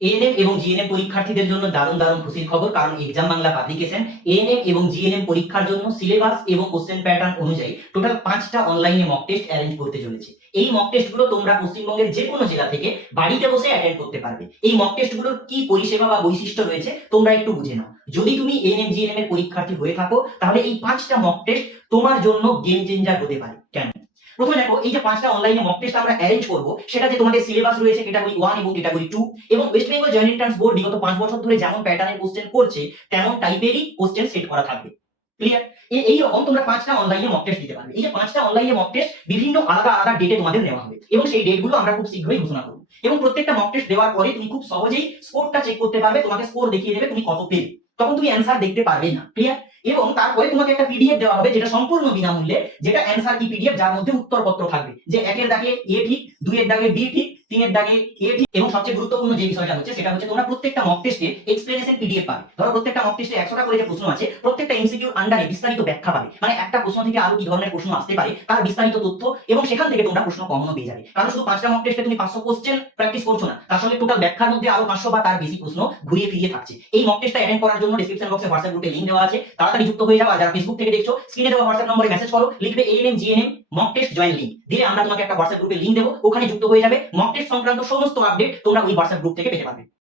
ANM এবং GNM পরীক্ষার্থীদের জন্য দারুণ দারুণ খুশির খবর, কারণ এক্সাম বাংলা পাবলিকেশন এএনএম এবং জিএনএম পরীক্ষার জন্য সিলেবাস এবং কোশ্চেন প্যাটার্ন অনুযায়ী টোটাল 5টা অনলাইনে মক টেস্ট অ্যারেঞ্জ করতে চলেছে। এই মক টেস্টগুলো তোমরা পশ্চিমবঙ্গের যে কোনো জেলা থেকে বাড়িতে বসে অ্যাটেন্ড করতে পারবে। এই মক টেস্টগুলোর কি পরিষেবা বা বৈশিষ্ট্য রয়েছে তোমরা একটু বুঝে নাও। যদি তুমি এএনএম জিএনএম এর পরীক্ষার্থী হয়ে থাকো তাহলে এই 5টা মক টেস্ট তোমার জন্য গেম চেঞ্জার হতে পারে। কেন? প্রথমে দেখো, এই যে 5টা অনলাইনে মক টেস্ট আমরা অ্যারেঞ্জ করব, সেটা যে তোমাদের সিলেবাস রয়েছে ক্যাটাগরি 1 এবং ক্যাটাগরি 2, এবং West Bengal joint entrance board বিগত 5 বছর ধরে যেমন প্যাটার্নের কোশ্চেন করছে তেমন টাইপেরই কোশ্চেন সেট করা থাকবে। ক্লিয়ার? এই রকম তোমরা 5টা অনলাইনে মক টেস্ট দিতে পারবে। এই যে 5টা অনলাইনে মক টেস্ট বিভিন্ন আলাদা আলাদা ডেটে তোমাদের নেওয়া হবে, এবং সেই ডেটগুলো আমরা খুব শীঘ্রই ঘোষণা করব। এবং প্রত্যেকটা মক টেস্ট দেওয়ার পরে তুমি খুব সহজেই স্কোরটা চেক করতে পারবে, তোমাকে স্কোর দেখিয়ে দেবে তুমি কত পেলে। তখন তুমি অ্যানসার দেখতে পারবে না। ক্লিয়ার? এবং তারপরে তোমাকে একটা পিডিএফ দেওয়া হবে যেটা সম্পূর্ণ বিনামূল্যে, যেটা অ্যানসার কি পিডিএফ, যার মধ্যে উত্তরপত্র থাকবে, যে 1 এর দাগে এ ঠিক, 2 এর দাগে বি ঠিক, 3 এর দাগে এ ঠিক। এবং সবচেয়ে গুরুত্বপূর্ণ যে বিষয়টা হচ্ছে সেটা হচ্ছে তোমরা প্রত্যেকটা মক টেস্টে এক্সপ্লেনেশন পিডিএফ পাবে। ধরো প্রত্যেকটা মক টেস্টে 100টা করে যে প্রশ্ন আছে, প্রত্যেকটা এমসিকিউর আন্ডারে বিস্তারিত ব্যাখ্যা পাবে, মানে একটা প্রশ্ন থেকে আরো কি ধরনের প্রশ্ন আসতে পারে তার বিস্তারিত তথ্য, এবং সেখান থেকে তোমরা প্রশ্ন কমনও পেয়ে যাবে। কারণ শুধু 5টা মক টেস্টে তুমি 500 কোশ্চেন প্র্যাকটিস করছো না, তার সঙ্গে টোটাল ব্যাখ্যার মধ্যে আরো 500 বা তার বেশি প্রশ্ন ঘুরিয়ে ফিরিয়ে থাকছে। এই মক টেস্টটা অ্যাটেন্ড করার জন্য ডেসক্রিপশন বক্সে হোয়াটসঅ্যাপ গ্রুপে লিংক দেওয়া আছে, তাড়াতাড়ি যুক্ত হয়ে যাও। আর যারা ফেসবুক থেকে দেখছো, স্ক্রিনে দেওয়া হোয়াটসঅ্যাপ নম্বরে মেসেজ করো, লিখবে ANM GNM mock test join link, দিলে আমরা তোমাকে একটা হোয়াটসঅ্যাপ গ্রুপে লিংক দেবো, ওখানে যুক্ত হয়ে যাবে। মক টেস্ট সংক্রান্ত সমস্ত আপডেট তোমরা ওই হোয়াটসঅ্যাপ গ্রুপ থেকে পেতে পারবে।